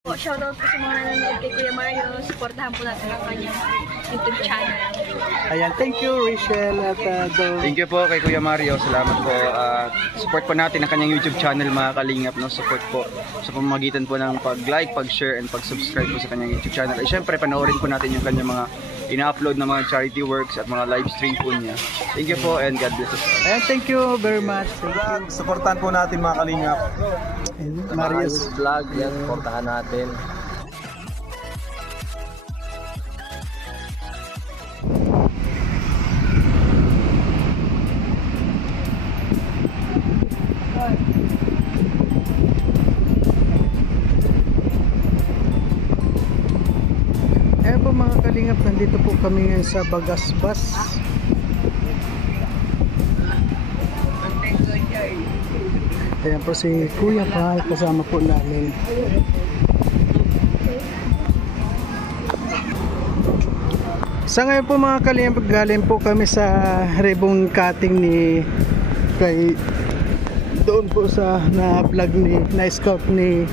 Po, shoutout po sa mga nanonood kay Kuya Mario. Supportahan po natin ang kanyang YouTube channel. Ayan, thank you Rachel at Thank you po kay Kuya Mario. Salamat po. Support po natin ang kanyang YouTube channel, mga kalingap. No? Support po sa pamamagitan po ng pag-like, pag-share, and pag-subscribe po sa kanyang YouTube channel. At syempre, panoorin po natin yung kanyang mga ina-upload na mga charity works at mga live stream po niya. Thank you po and God bless us. ayan, thank you very much. Supportan po natin mga kalingap. Marius Vlog, yan, supportahan natin. Ayan po mga kalingap, nandito po kami ngayon sa Bagasbas. Ayan po si Kuya Pal, kasama po namin. Sa ngayon po mga kalingap, galing po kami sa ribbon cutting ni kay doon po sa na-vlog ni na-scout ni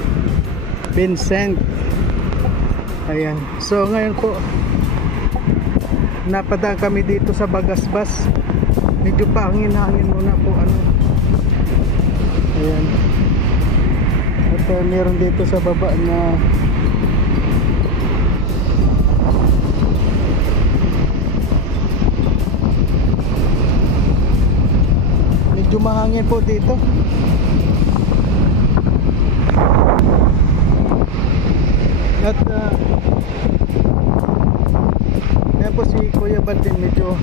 Vincent. Ayan. So ngayon po napadaan kami dito sa Bagasbas. Medyo pahangin-hangin muna po ano. Ayan. At meron dito sa baba na medyo mahangin po dito. At yan po si Kuya Baldin, medyo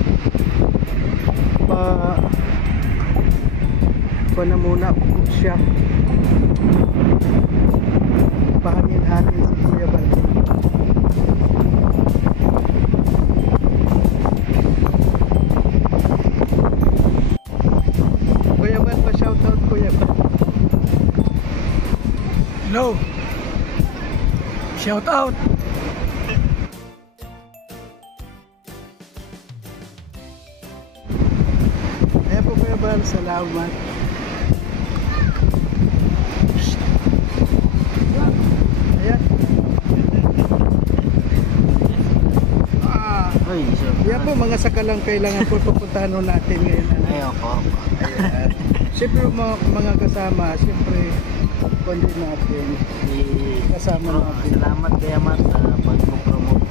na muna po siya. Pahangin-hangin si Kuya Baldin. Kuya Bal, pa-shoutout Kuya Bal. Hello. Shout out. Ayan po Kuya Bal, salamat. Ayan. Yan po mga sakalang kailangan po pupuntahan natin ngayon. Ayaw po. Ayan. Siyempre mga kasama, siyempre kundi natin kasama natin. Salamat kaya Mat sa pag-promote.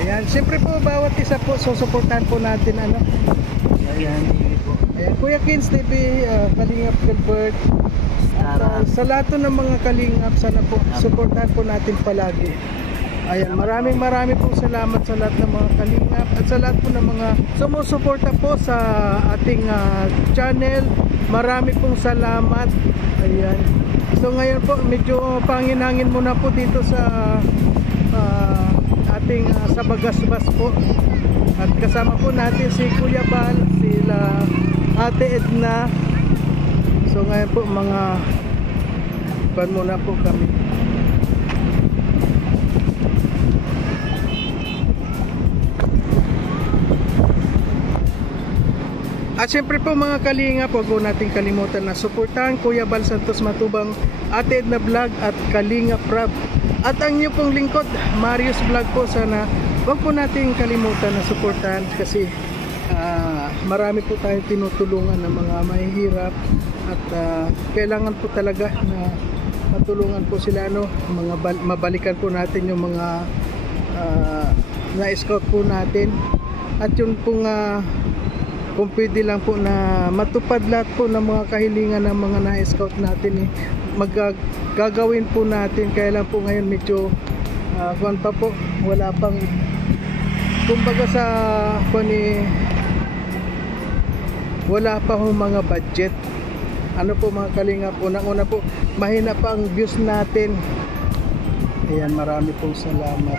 Ayan, siyempre po bawat isa po susuportahan po natin ano. Ayan, po. Ayan, Kuya Kins TV, Kalingap Gilbert. At, sa lahat ng mga kalingap, sana po suportahan po natin palagi. Ayan, maraming po salamat sa lahat ng mga kalingap at sa lahat po ng mga sumusuporta po sa ating channel. Marami pong salamat. Ayan. So ngayon po medyo pangin-hangin muna po dito sa ating sa Bagasbas po. At kasama po natin si Kuya Bal, sila Ate Edna. So ngayon po mga ban muna po kami. At syempre po mga kalingap, huwag po natin kalimutan na suportahan Kuya Bal Santos Matubang, Ate Edna Vlog at Kalingap Rab. At ang inyo pong lingkod, Marius Vlog po. Sana huwag po natin kalimutan na suportahan kasi marami po tayong tinutulungan ng mga mahihirap at kailangan po talaga na matulungan po sila ano, mabalikan po natin yung mga na-scout po natin. At yun pong kung pwede lang po na matupad lahat po ng mga kahilingan ng mga na-scout natin gagawin po natin. Kaya lang po ngayon medyo kuwan pa po, wala pang kumbaga sa wala pa ho mga budget. Ano po mga kalingap, unang-una po mahina pa ang views natin. Ayan, marami pong salamat.